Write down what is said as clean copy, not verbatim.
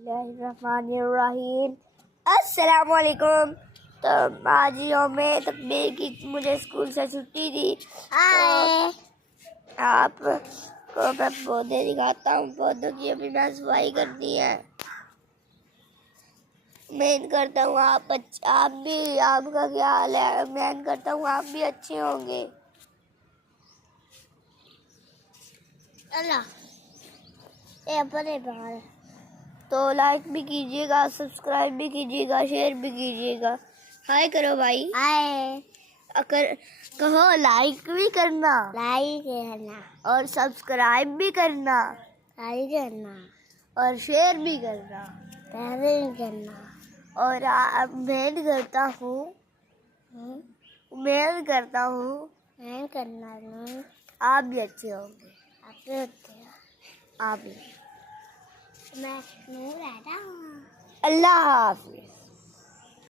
बिस्मिल्लाहिर्रहमानिर्रहीम। अस्सलाम वालेकुम। तो आज में तकबीर की मुझे स्कूल से छुट्टी दी। तो आपको मैं पौधे दिखाता हूँ। पौधों की अभी मैं सफाई करनी है। उम्मीद करता हूँ आप भी, आपका क्या हाल है? उम्मीद करता हूँ आप भी अच्छे होंगे। अल्लाह अपने बाहर तो लाइक भी कीजिएगा, सब्सक्राइब भी कीजिएगा, शेयर भी कीजिएगा। हाय करो भाई। हाय अगर कहो लाइक भी करना, और सब्सक्राइब भी करना, और शेयर भी करना, और उम्मीद करता हूँ आप भी अच्छे होंगे। आप भी। मैं रहता हूँ। अल्लाह हाफ़िज़।